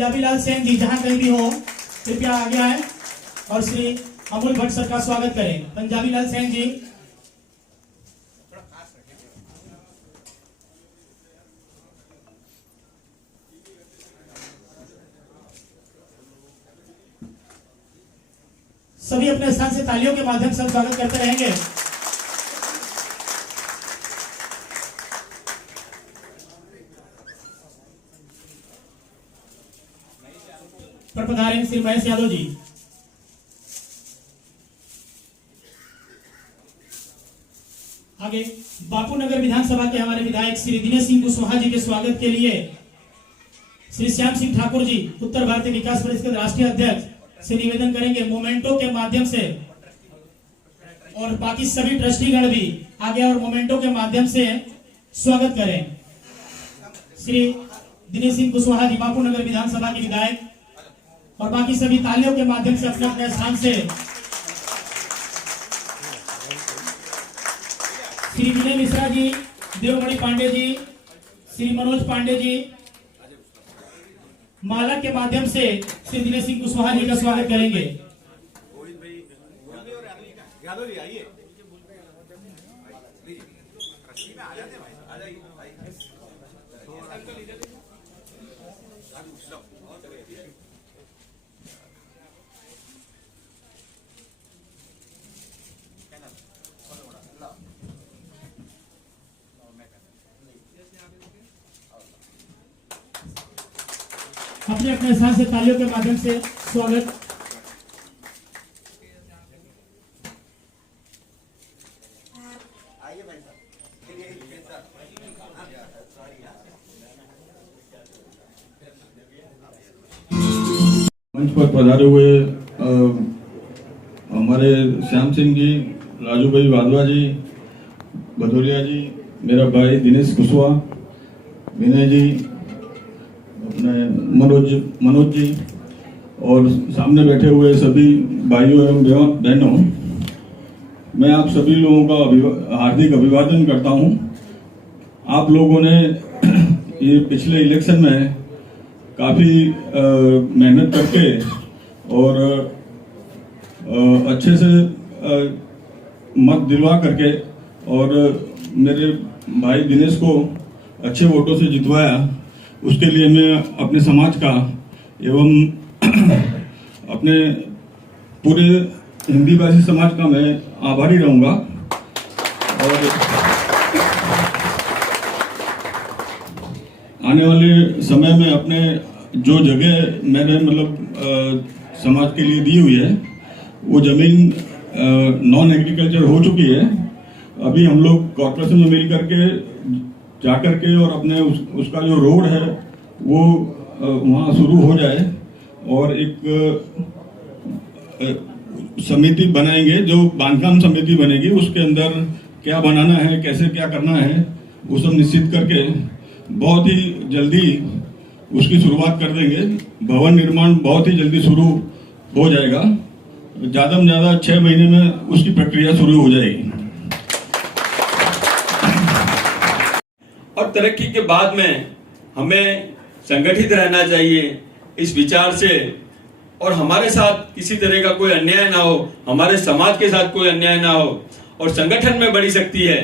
पंजाबी लाल सेन जी जहां कहीं भी हो कृपया आगे आए और श्री अमूल भट्ट सर का स्वागत करें। पंजाबी लाल सेन जी। सभी अपने स्थान से तालियों के माध्यम से स्वागत करते रहेंगे। पधारें श्री महेश यादव जी। आगे बापू नगर विधानसभा के हमारे विधायक श्री दिनेश सिंह कुशवाहा जी के स्वागत के लिए श्री श्याम सिंह ठाकुर जी उत्तर भारतीय विकास परिषद के राष्ट्रीय अध्यक्ष से निवेदन करेंगे मोमेंटो के माध्यम से, और बाकी सभी ट्रस्टीगण भी आगे और मोमेंटो के माध्यम से स्वागत करें। श्री दिनेश सिंह कुशवाहा जी बापू नगर विधानसभा के विधायक, और बाकी सभी तालियों के माध्यम से अपने अपने स्थान से श्री विनय मिश्रा जी, देवमणि पांडे जी, श्री मनोज पांडे जी माला के माध्यम से श्री दिनेश सिंह कुशवाहा जी का स्वागत करेंगे। अपने अपने स्थान से तालियों के माध्यम से स्वागत। मंच पर पधारे हुए हमारे श्याम सिंह जी, राजू भाई वाधवा जी, भदौरिया जी, मेरा भाई दिनेश कुशवाहा, विनय जी, अपने मनोज जी, और सामने बैठे हुए सभी भाइयों एवं बहनों, मैं आप सभी लोगों का हार्दिक अभिवादन करता हूं। आप लोगों ने ये पिछले इलेक्शन में काफ़ी मेहनत करके और अच्छे से मत दिलवा करके और मेरे भाई दिनेश को अच्छे वोटों से जितवाया। उसके लिए मैं अपने समाज का एवं अपने पूरे हिंदी भाषी समाज का मैं आभारी रहूँगा। और आने वाले समय में अपने जो जगह मैंने समाज के लिए दी हुई है वो ज़मीन नॉन एग्रीकल्चर हो चुकी है। अभी हम लोग कॉर्पोरेशन में मिल करके जाकर के और अपने उसका जो रोड है वो वहाँ शुरू हो जाए, और एक समिति बनाएंगे जो बांधकाम समिति बनेगी, उसके अंदर क्या बनाना है, कैसे क्या करना है, वो सब निश्चित करके बहुत ही जल्दी उसकी शुरुआत कर देंगे। भवन निर्माण बहुत ही जल्दी शुरू हो जाएगा, ज़्यादा से ज़्यादा 6 महीने में उसकी प्रक्रिया शुरू हो जाएगी। और तरक्की के बाद में हमें संगठित रहना चाहिए इस विचार से, और हमारे साथ किसी तरह का कोई अन्याय ना हो, हमारे समाज के साथ कोई अन्याय ना हो, और संगठन में बड़ी शक्ति है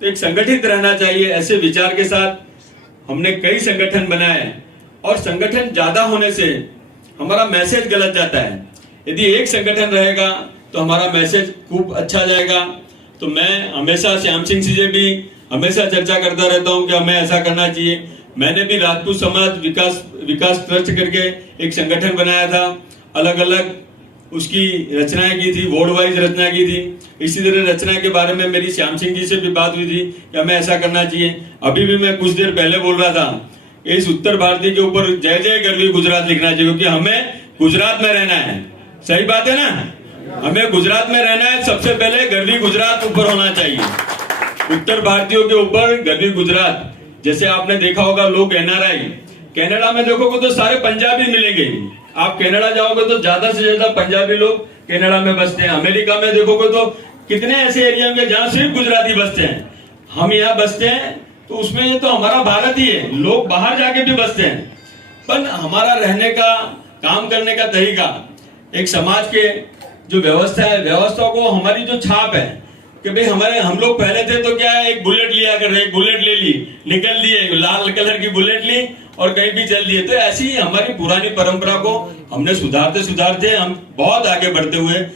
तो एक संगठित रहना चाहिए। ऐसे विचार के साथ हमने कई संगठन बनाए, और संगठन ज्यादा होने से हमारा मैसेज गलत जाता है। यदि एक संगठन रहेगा तो हमारा मैसेज खूब अच्छा जाएगा। तो मैं हमेशा श्याम सिंह से भी हमेशा चर्चा करता रहता हूं कि हमें ऐसा करना चाहिए। मैंने भी राजपूत समाज विकास ट्रस्ट करके एक संगठन बनाया था, अलग अलग उसकी रचनाएं की थी, वार्ड वाइज रचना की थी। इसी तरह रचना के बारे में मेरी श्याम सिंह जी से भी बात हुई थी कि हमें ऐसा करना चाहिए। अभी भी मैं कुछ देर पहले बोल रहा था इस उत्तर भारतीय के ऊपर जय जय गरवी गुजरात लिखना चाहिए, क्योंकि हमें गुजरात में रहना है। सही बात है ना, हमें गुजरात में रहना है। सबसे पहले गरवी गुजरात ऊपर होना चाहिए, उत्तर भारतीयों के ऊपर गरवी गुजरात। जैसे आपने देखा होगा लोग एनआरआई, कनाडा में देखोगे तो सारे पंजाबी मिलेंगे। आप कनाडा जाओगे तो ज्यादा से ज्यादा पंजाबी लोग कनाडा में बसते हैं। अमेरिका में देखोगे तो कितने ऐसे एरिया होंगे जहां सिर्फ गुजराती बसते हैं। हम यहाँ बसते हैं तो उसमें तो हमारा भारत ही है, लोग बाहर जाके भी बसते हैं। पर हमारा रहने का, काम करने का तरीका, एक समाज के जो व्यवस्था है, व्यवस्था को हमारी जो छाप है कि भाई हम लोग पहले थे तो क्या है, एक बुलेट लिया कर रहे, एक बुलेट ले ली, निकल दिए, लाल कलर की बुलेट ली और कहीं भी चल दिए। तो ऐसी हमारी पुरानी परंपरा को हमने सुधारते हम बहुत आगे बढ़ते हुए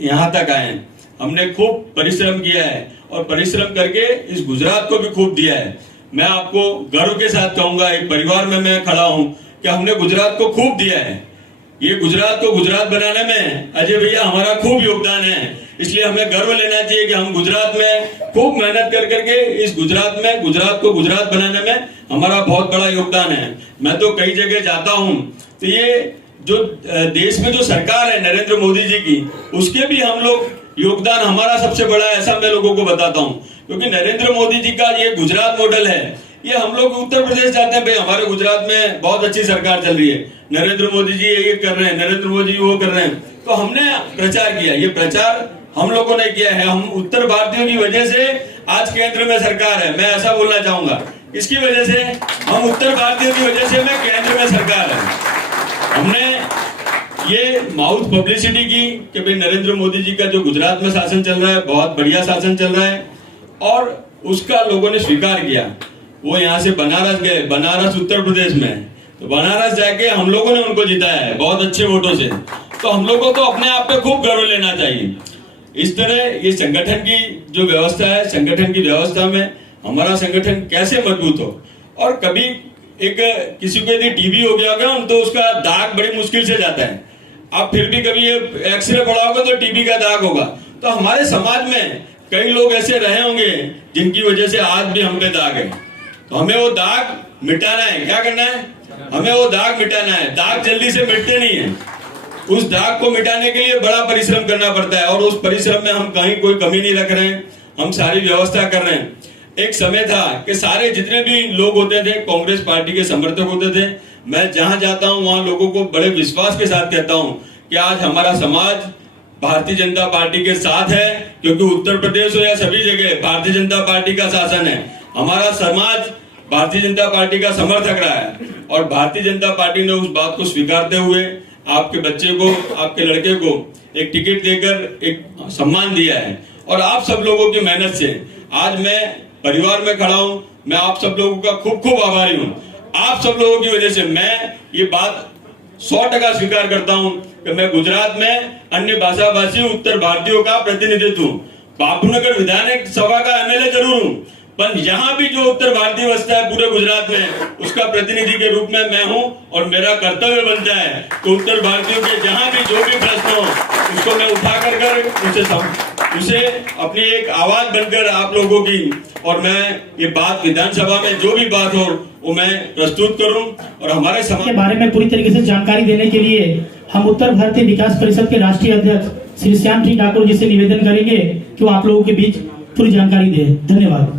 यहाँ तक आए हैं। हमने खूब परिश्रम किया है और परिश्रम करके इस गुजरात को भी खूब दिया है। मैं आपको गर्व के साथ कहूंगा, एक परिवार में मैं खड़ा हूं कि हमने गुजरात को खूब दिया है। ये गुजरात को गुजरात बनाने में अजय भैया हमारा खूब योगदान है, इसलिए हमें गर्व लेना चाहिए कि हम गुजरात में खूब मेहनत कर करके इस गुजरात को गुजरात बनाने में हमारा बहुत बड़ा योगदान है। मैं तो कई जगह जाता हूं तो ये जो देश में जो सरकार है नरेंद्र मोदी जी की, उसके भी हम लोग योगदान हमारा सबसे बड़ा है, ऐसा मैं लोगों को बताता हूं। क्योंकि नरेंद्र मोदी जी का ये गुजरात मॉडल है, ये हम लोग उत्तर प्रदेश जाते हैं, भाई हमारे गुजरात में बहुत अच्छी सरकार चल रही है, नरेंद्र मोदी जी ये कर रहे हैं, नरेंद्र मोदी जी वो कर रहे हैं, तो हमने प्रचार किया। ये प्रचार हम लोगों ने किया है। हम उत्तर भारतीयों की वजह से आज केंद्र में सरकार है, मैं ऐसा बोलना चाहूंगा। इसकी वजह से हम उत्तर भारतीयों की वजह से मैं केंद्र में सरकार है। हमने ये माउथ पब्लिसिटी की कि भाई नरेंद्र मोदी जी का जो गुजरात में शासन चल रहा है बहुत बढ़िया शासन चल रहा है, और उसका लोगों ने स्वीकार किया। वो यहाँ से बनारस गए, बनारस उत्तर प्रदेश में, तो बनारस जाके हम लोगों ने उनको जिताया है बहुत अच्छे वोटों से। तो हम लोगों को अपने आप पे खूब गर्व लेना चाहिए। इस तरह ये संगठन की जो व्यवस्था है, संगठन की व्यवस्था में हमारा संगठन कैसे मजबूत हो। और कभी एक किसी को यदि टीबी हो गया होगा तो उसका दाग बड़ी मुश्किल से जाता है, आप फिर भी कभी ये एक्सरे पढ़ाओगे तो टीबी का दाग होगा। तो हमारे समाज में कई लोग ऐसे रहे होंगे जिनकी वजह से आज भी हम पे दाग है, तो हमें वो दाग मिटाना है। क्या करना है? हमें वो दाग मिटाना है। दाग जल्दी से मिटते नहीं है, उस दाग को मिटाने के लिए बड़ा परिश्रम करना पड़ता है, और उस परिश्रम में हम कहीं कोई कमी नहीं रख रहे हैं, हम सारी व्यवस्था कर रहे हैं। एक समय था कि सारे जितने भी लोग होते थे कांग्रेस पार्टी के समर्थक होते थे। मैं जहां जाता हूं वहां लोगों को बड़े विश्वास के साथ कहता हूं कि आज हमारा समाज भारतीय जनता पार्टी के साथ है, क्योंकि उत्तर प्रदेश हो या सभी जगह भारतीय जनता पार्टी का शासन है। हमारा समाज भारतीय जनता पार्टी का समर्थक रहा है, और भारतीय जनता पार्टी ने उस बात को स्वीकारते हुए आपके बच्चे को, आपके लड़के को एक टिकट देकर एक सम्मान दिया है। और आप सब लोगों की मेहनत से आज मैं परिवार में खड़ा हूं। मैं आप सब लोगों का खूब खूब आभारी हूं। आप सब लोगों की वजह से मैं ये बात 100% स्वीकार करता हूं कि मैं गुजरात में अन्य भाषा भाषी उत्तर भारतीयों का प्रतिनिधित्व हूं। बापूनगर विधानसभा सभा का एमएलए जरूर हूं, पर यहाँ भी जो उत्तर भारतीय बसता है पूरे गुजरात में, उसका प्रतिनिधि के रूप में मैं हूं। और मेरा कर्तव्य बनता है कि उत्तर भारतीयों के जहां भी जो भी प्रश्न हो उसको मैं उठा कर उसे अपनी एक आवाज बनकर आप लोगों की, और मैं ये बात विधानसभा में जो भी बात हो वो मैं प्रस्तुत करूं। और हमारे समाज के बारे में पूरी तरीके से जानकारी देने के लिए हम उत्तर भारतीय विकास परिषद के राष्ट्रीय अध्यक्ष श्री श्याम सिंह ठाकुर जी से निवेदन करेंगे कि वो आप लोगों के बीच पूरी जानकारी दे। धन्यवाद।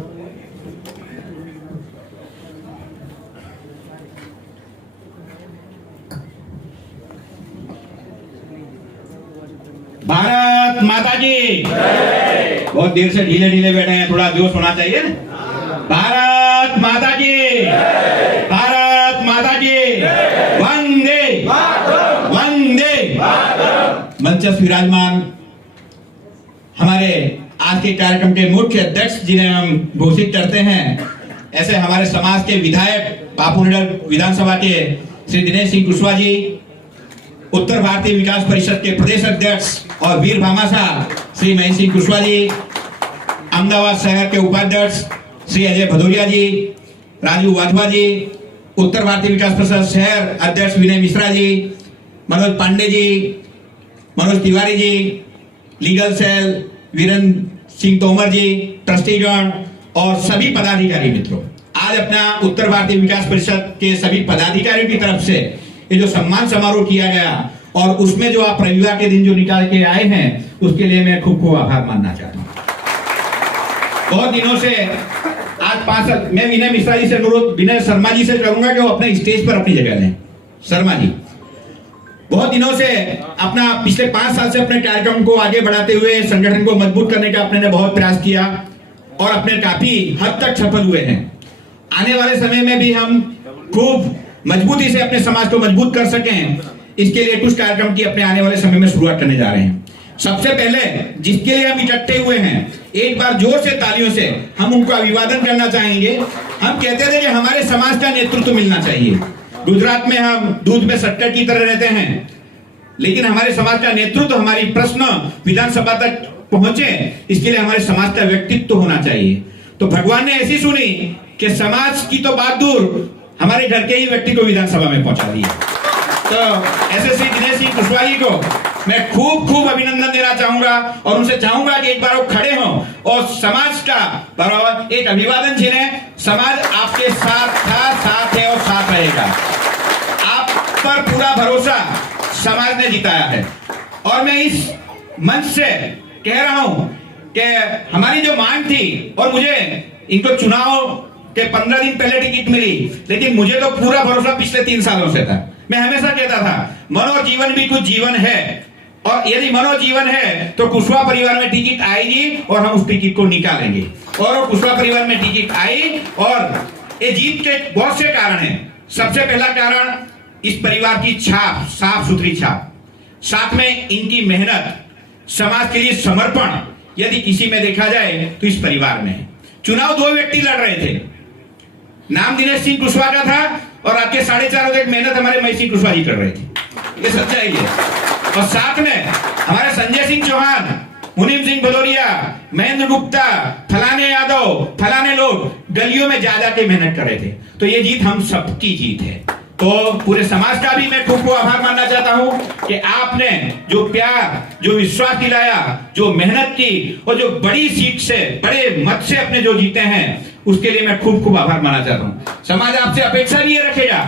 भारत माता की बहुत देर से ढीले ढीले बैठे हैं, थोड़ा जोश होना चाहिए ना। भारत माता की, भारत माता की, वंदे वंदे। मंच पर विराजमान हमारे आज के कार्यक्रम के मुख्य अध्यक्ष जिन्हें हम घोषित करते हैं, ऐसे हमारे समाज के विधायक बापूनगर विधानसभा के श्री दिनेश सिंह कुशवाहा जी, उत्तर भारतीय विकास परिषद के प्रदेश अध्यक्ष और वीर भामाशाह श्री महेश सिंह कुशवाहा जी, अहमदाबाद शहर के उपाध्यक्ष श्री अजय भदौरिया जी, राजू वाधवा जी, उत्तर भारतीय विकास परिषद शहर अध्यक्ष विनय मिश्रा जी, मनोज पांडे जी, मनोज तिवारी जी, लीगल सेल वीरेंद्र सिंह तोमर जी, ट्रस्टीगण और सभी पदाधिकारी मित्रों, आज अपना उत्तर भारतीय विकास परिषद के सभी पदाधिकारियों की तरफ से ये जो सम्मान समारोह किया गया और उसमें जो आप रविवार के दिन जो निकाल के आए हैं उसके लिए मैं खूब खूब आभार मानना चाहता हूँ। बहुत दिनों से आज 5 साल मैं विनय मिश्रा जी से अनुरोध, विनय शर्मा जी से करूंगा कि वो अपने स्टेज पर अपनी जगह लें। शर्मा जी, बहुत दिनों से अपना पिछले 5 साल से अपने कार्यक्रम को आगे बढ़ाते हुए संगठन को मजबूत करने का अपने ने बहुत प्रयास किया और अपने काफी हद तक सफल हुए हैं। आने वाले समय में भी हम खूब मजबूती से अपने समाज को मजबूत कर सकें, इसके लिए कुछ कार्यक्रम की अपने आने वाले समय में शुरुआत करने जा रहे हैं। सबसे पहले जिसके लिए हम इकट्ठे हुए हैं, एक बार जोर से तालियों से हम उनको अभिवादन करना चाहेंगे। हम कहते थे कि हमारे समाज का नेतृत्व मिलना चाहिए। गुजरात में हम दूध में शक्कर की तरह रहते हैं, लेकिन हमारे समाज का नेतृत्व, हमारी प्रश्न विधानसभा तक पहुंचे, इसके लिए हमारे समाज का व्यक्तित्व होना चाहिए। तो भगवान ने ऐसी सुनी कि समाज की तो बात दूर, हमारे घर के ही व्यक्ति को विधानसभा में पहुंचा दिया। तो ऐसे श्री दिनेश सिंह कुशवाहा जी को मैं खूब खूब अभिनंदन देना चाहूंगा और उनसे चाहूंगा कि एक बार वो खड़े हों और समाज का बराबर एक अभिवादन झेलें। समाज आपके साथ था, साथ है और साथ रहेगा। आप पर पूरा भरोसा समाज ने जिताया है और मैं इस मंच से कह रहा हूं कि हमारी जो मांग थी, और मुझे इनको चुनाव के 15 दिन पहले टिकट मिली, लेकिन मुझे तो पूरा भरोसा पिछले 3 सालों से था। मैं हमेशा कहता था मनोजीवन भी कुछ जीवन है, और यदि मनोजीवन है तो कुशवाहा परिवार में टिकट आएगी और हम उस टिकट को निकालेंगे। और वो कुशवाहा परिवार में टिकट आई और ये जीत के बहुत से कारण हैं। सबसे पहला कारण इस परिवार की छाप, साफ सुथरी छाप, साथ में इनकी मेहनत, समाज के लिए समर्पण यदि किसी में देखा जाए तो इस परिवार में है। चुनाव 2 व्यक्ति लड़ रहे थे, नाम दिनेश सिंह कुशवाहा का था और आपके 4.5 तक मेहनत हमारे महेश सिंह कुशवाहा जी कर रहे थे। ये सच्चाई है। और साथ में हमारे संजय सिंह चौहान, मुनीम सिंह भदौरिया, महेंद्र गुप्ता, फलाने यादव, फलाने लोग गलियों में जा के मेहनत कर रहे थे। तो ये जीत हम सबकी जीत है। तो पूरे समाज का भी मैं खूब आभार मानना चाहता हूं कि आपने जो प्यार, जो विश्वास दिलाया, जो मेहनत की और जो बड़ी सीट से, बड़े मत से अपने जो जीते हैं, उसके लिए मैं खूब आभार मानना चाहता हूं। समाज आपसे अपेक्षा लिए रखेगा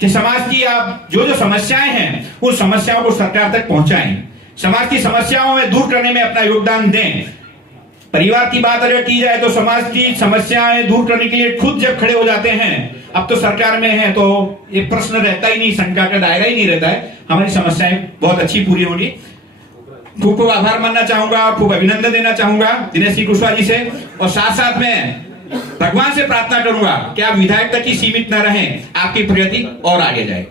कि समाज की आप जो समस्याएं हैं, उन समस्याओं को सरकार तक पहुंचाएं, समाज की समस्याओं में दूर करने में अपना योगदान दें। परिवार की बात अगर की जाए तो समाज की समस्याएं दूर करने के लिए खुद जब खड़े हो जाते हैं, अब तो सरकार में है तो ये प्रश्न रहता ही नहीं, शंका का दायरा ही नहीं रहता है, हमारी समस्याएं बहुत अच्छी पूरी होगी। खूब आभार मानना चाहूंगा, खूब अभिनंदन देना चाहूंगा दिनेश सिंह कुशवाहा जी से, और साथ साथ में भगवान से प्रार्थना करूंगा कि आप विधायक तक ही सीमित न रहें, आपकी प्रगति और आगे जाए।